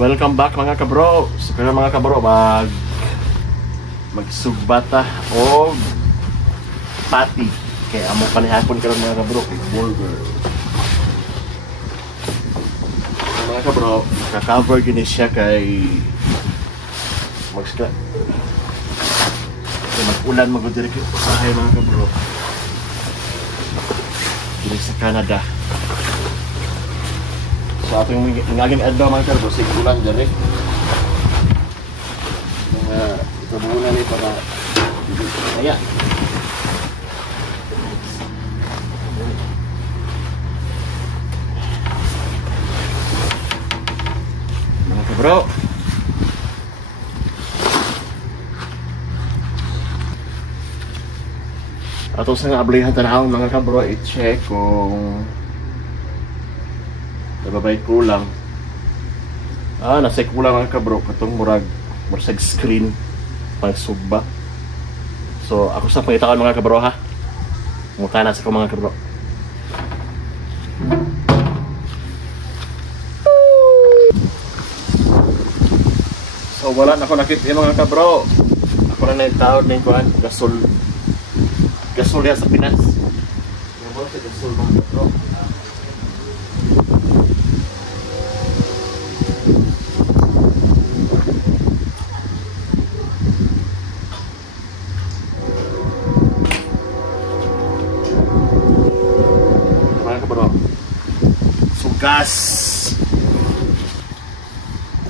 Welcome back mga kabro. So kaya mga kabro magsugbata o patty. Kaya amo panihapon karon mga kabro, burger. So, mga kabro, ka-cover gini siya kay mag-ulan mag-direct usahay mga kabro. Gini sa Canada. So ating ngaging adlaw mga kabro, sigulan dyan eh. Mga itabunan eh para kaya. Mga kabro. Ato sa nga ablihan tanawon mga kabro, i-check kung nababay kulang. Nasay kulang mga kabro, katong murag screen pang sugba. So ako sa pangitawan mga kabro ha. Mukana sa ko mga kabro. So wala na ako nakita mga kabro. Ako na naitawad na yung kuhan, gasol yan sa Pinas. Yung sa gasol mga kabro. Gas.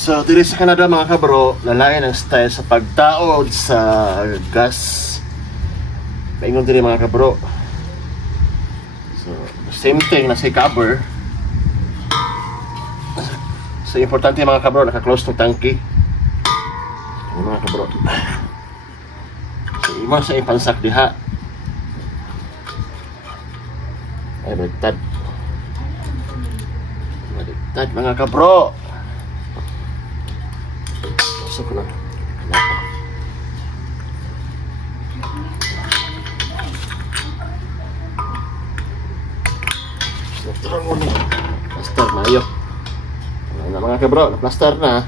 So diri sa Canada mga kabro, lalain ang style sa pagtaod sa gas. Paingon diri mga kabro. So same thing na sa cover. So importante mga kabro, naka-close tong tangke. Mga kabro. So ima sa ipansak diha. Ay betad. Baliktad mga kabro. So ko lang. Plaster mo ni. Plaster na ayo. Ano mga kabro, na-plaster na.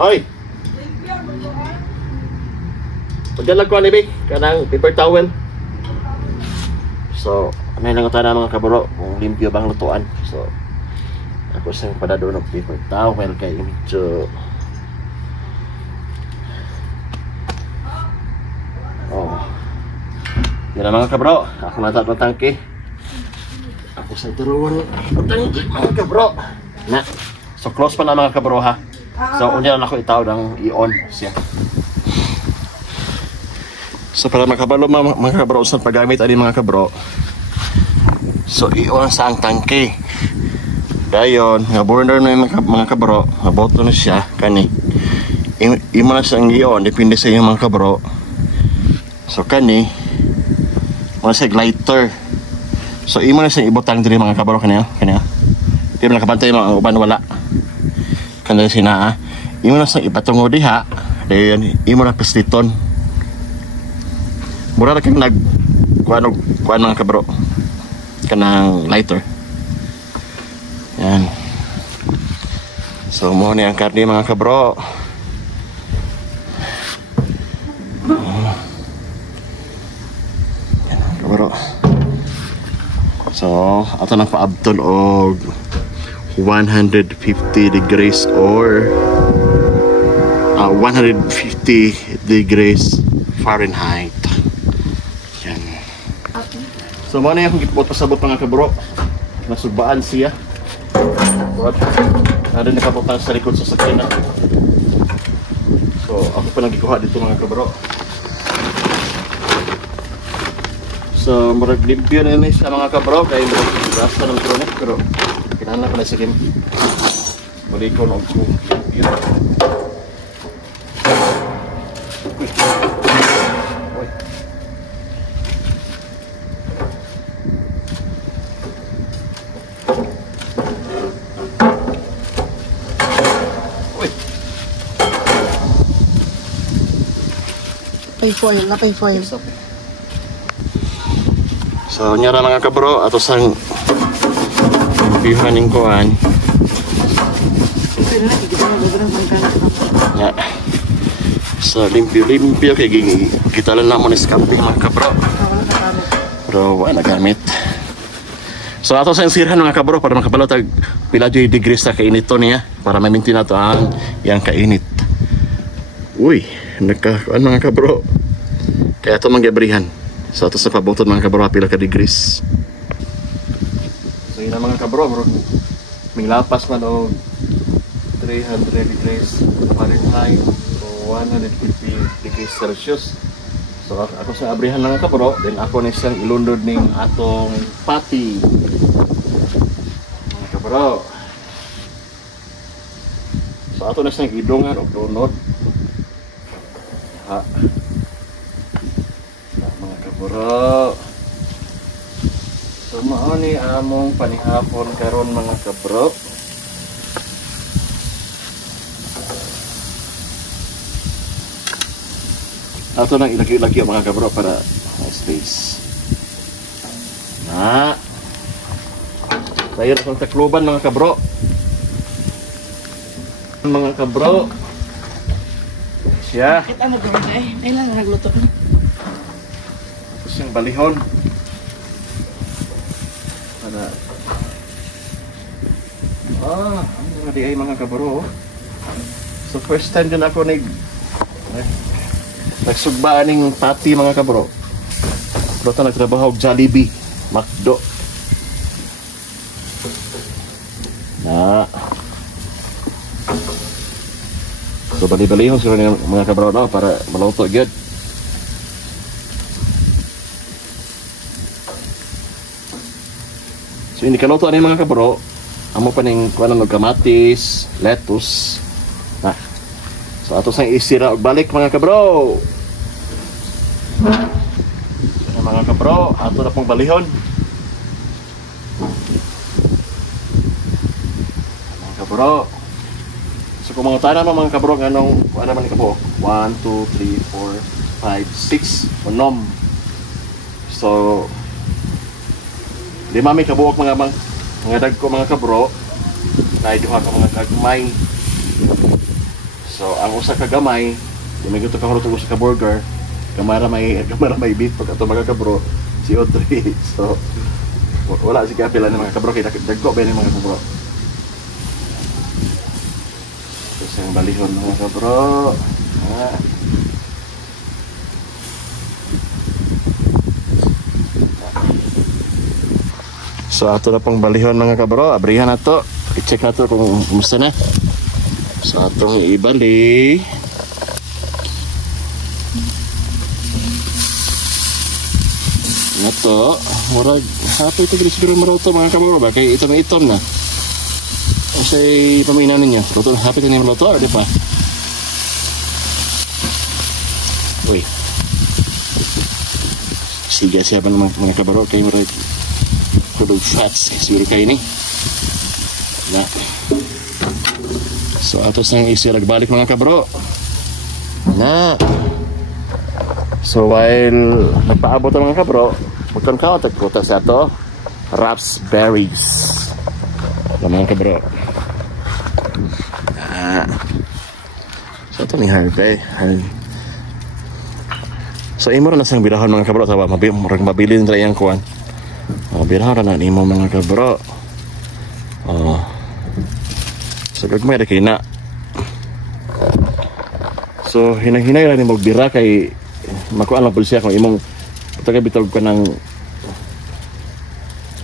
Hoy. Pagdalag ko ni kanang paper towel. So, ano lang ito na mga kabro, kung limpyo bang lutuan. So, ako siyang padado ng paper towel kay medyo yan na mga kabro, ako natat ng tangke. Ako sa turuan ng tangke mga kabro na. So, close pa na mga kabro ha. So, unya na ako itaw ng i-on siya. So para makabalo mga kabro sa paggamit ani mga kabro. So i-on sa ang tangke. Dayon, nga burner na mga kabro, naboto na siya kani. Imo na siyang i-on depende sa iyong mga kabro. So kani mo sa lighter. So imo na siyang ibutang diri mga kabro kaniya. Di man nakabantay mga uban wala. Kanila sina. Imo na siyang ipatungo diha. Dayon imo na pisliton. Mura na kang kuan mga kabro kanang lighter. Yan. So mo ni ang karne mga kabro. Yan kabro. So ato nang paabton og 150 degrees or 150 degrees Fahrenheit. So mo na yung gipot pasabot mga kabro. Nasugbaan siya. What? Nari nakaputang sa likod sa sakyan. So ako pa nagikuha dito mga kabro. So murag limpyo na yun siya mga kabro. Kaya murag rasta ng kronik. Pero kinahanglan pa na sa game. Muli ko nung limpyo. Napay foil. So nyara mga kabro, ato sang reviewhan ng kuhan. Ito na, kita na gagawin ng pangkain. Ya. So, limpyo kay kita lang naman is camping mga kabro. Wala ka kami. Pero wala gamit. So ato sa insirhan mga kabro para makabalo tag pila joy degrees sa kainit to niya para ma-maintain nato ang yang kainit. Uy, ano mga kabro. Kaya ito manggabrihan. So ato sa pabuton mga kabro pila ka degrees. So yun ang mga kabro, bro. May lapas man o 300 degrees Fahrenheit o 150 degrees Celsius. So ako sa abrihan lang ka bro, then ako na siyang ilundod ning atong pati. Mga kabro. So ato na siyang idungan o donod. Ha. Mga kabro. So mao ni among panihapon karon mga kabro. Ato nang ilagay-lagay mga kabro para space. Na. Tayo na sa takloban mga kabro. Mga kabro. Siya. Bakit ano gawin na eh? Ay lang nagluto ko. Tapos yung balihon. Para. Ang mga di ay mga kabro. So first time din ako nagsugbaan ng pati mga kabro. Pero ito nagtrabaho og Jollibee, McDo. Na. So bali-balihon sila ng mga kabro na para maluto gyud. So hindi kaluto ani mga kabro. Amo pa ning kuan og kamatis, lettuce. Na. So ato sang isira og balik mga kabro. Mga kabro, ato na pong balihon. Mga kabro. So kung mga tanan mo mga kabro, anong ano man ikaw? 1, 2, 3, 4, 5, 6 unom. So lima may kabuok mga dagko mga kabro. Naiduha ka mga kagmay. So ang usa ka gamay, may gusto ka hulog sa ka burger. Kamara may beef pag ato mga kabro si Audrey. So wala si kapila ng mga kabro kay dagko ba ni mga kabro. Tapos yung balihon mga kabro. So ato na pong balihon mga kabro, abrihan na to. I-check na to kung kumusta na. So atong ibali. Ito, murag happy ito siguro maroto mga kabro ba kay itom na. Kasi paminan ninyo, roto happy ito niya maroto, di pa? Uy. Siga siya pa naman mga kabro kay murag kulog fats siguro kayo ni. Na. So atos nang isirag balik mga kabro. Na. So while nagpaabot ang mga kabro, butang ka, tagputa sa ito, raspberries. Mga kabro. So ito may harvey. So imo na sang birahon mga kabro, sabi, mabilin na yung kuwan. Birahon na imo mga kabro. So gagmay na kayo na. So hinay-hinay lang yung magbira kay makuha lang po siya kung imong tagabitog ka ng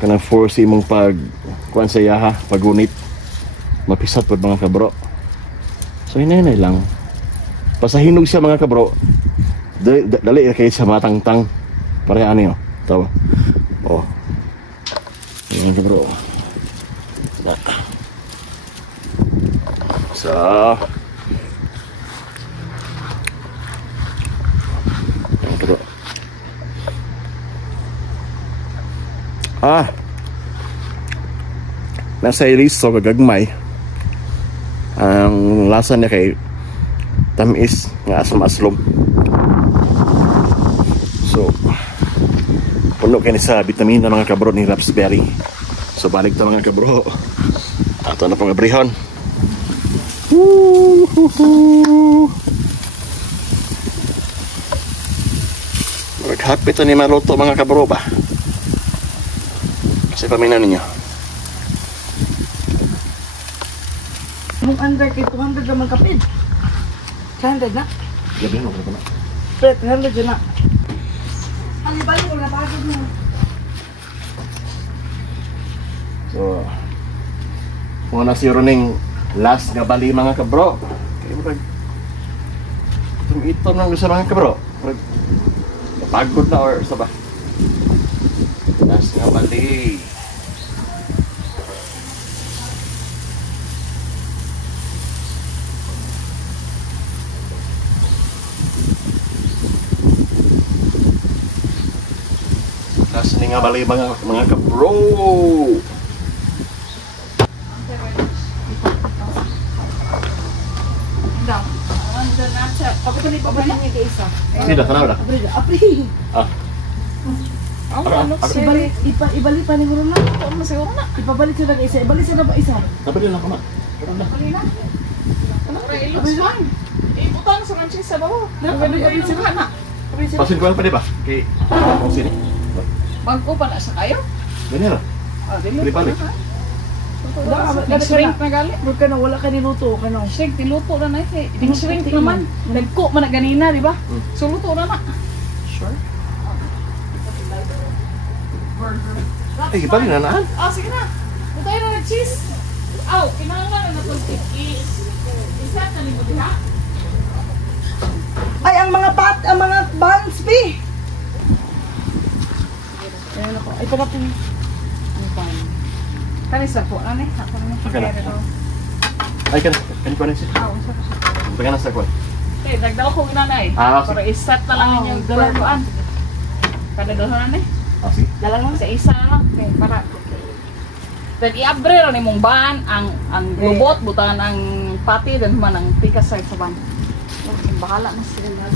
kanang force imong pag kuan sa yaha, pagunit mapisat po mga kabro. So hinay lang pasahinog siya mga kabro, dali kay sa matangtang pare ano yun tawa. Mga kabro. So nasa iriso gagagmay ang lasa niya kay tamis nga asam-aslom. So puno kay ni sa bitamina mga kabro ni raspberry. So balik to mga kabro. Ato na pang abrihon. Happy to ni maluto mga kabro ba? Kasi paminan ninyo. Yung under kay 200 naman kapit. 300 na. Gabi mo na. Pero 300 yun na. Ang ibalik ko na pagod mo. So, muna si Roning last nga bali mga kabro. Kaya mo ito nang gusto mga kabro. Pagod na or sa ba? Last nga bali. Last nga bali mga kabro. Ako tuloy pa ba niya kay isa? Sida, tanaw na. Apri. Ah. Ibalik pa ni Guru na. Siguro na. Ipabalik siya ng isa. Ibalik siya na ba isa? Dapat din lang kaman. Kanina. Ibutang sa ranching sa bawah. Abri siya na. Pasin ko pa di ba? Kay kung sini. Bangko pa na sa kayo. Ganyan lang. Dili balik. Nag-shrink na gali. Huwag ka na, wala ka niluto. Ka na. Shrink, tiluto na na eh. Ding-shrink naman. Nagko man na ganina, di ba? So, luto na na. Sure. Eh, balik na naan. Ah, sige na. Butay na ng cheese. Aw, kinangan na itong isa ka ni mo diha. Ay, ang mga buns, P. Ayan ako. Ay, pagkapin. Kani sa po, ano eh? Ako naman Okay na. pero... Ay, kan ko na siya. Aw, isa ko siya. Bigyan na sa kwan. Eh, nagdala ko inanay. Ah, sige. Para iset na lang ninyo yung dalawan. Kada dalawan eh. Ah, sige. Dala lang sa isa lang. Okay, para. Then i-abre rin mong ban, ang lubot, butan ang pati, dan man ang tikas sa ban. Okay, bahala na sila na.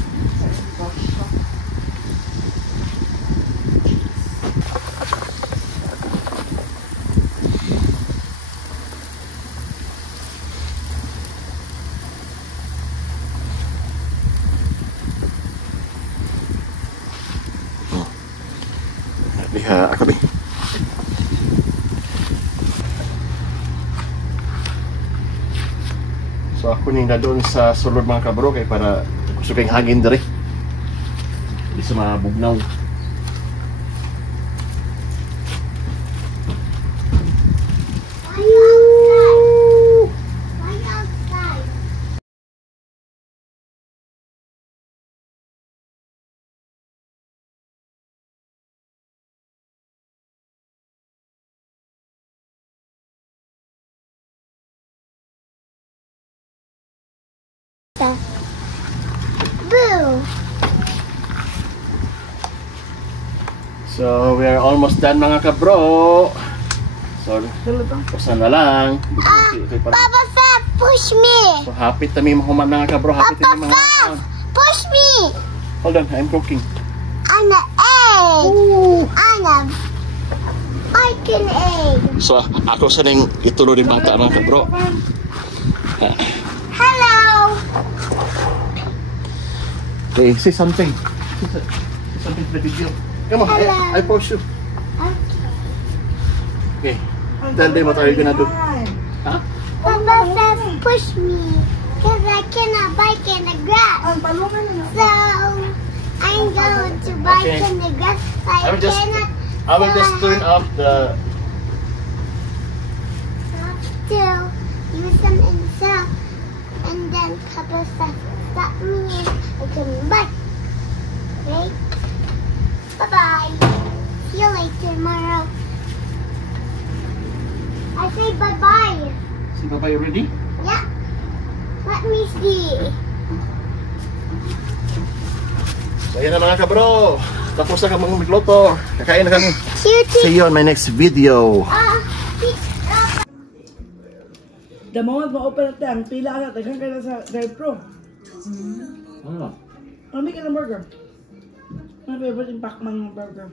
Liha ako bi. So ako ning doon sa sulod mga kabro kay para gusto kayong hangin diri. Di sa mga bugnaw. Boo! So we are almost done mga kabro. So usan na lang. Okay, para. Papa Fab, push me! So happy tami mahuman mga kabro, happy Papa tami mga. Fab, push me! Hold on, I'm cooking. I'm an egg! Ooh. I'm a... I can egg! So ako sa ning itulo din bangka mga kabro. Hello! Okay, say something. Say something to the video. Come on, Hello. I post you. Okay. Tell them what are you gonna do? Huh? Papa Fab, push me! Because I cannot bike in the grass. So, I'm going to bike Okay. in the grass. I will just turn off the. Have to use them in cell. And then Papa Fab, stop me and I can bike. Okay? Bye-bye. See you later tomorrow. I say bye-bye. Si Papa, you ready? Yeah. Let me see. So ayan na mga kabro. Tapos na kami magluto. Kakain na kami. Cutie. See you on my next video. The moment ma-open natin, pila ka, taghan ka na sa Drive Pro. Ano? Ano ka ng burger? Ano favorite yung Pacman ng burger?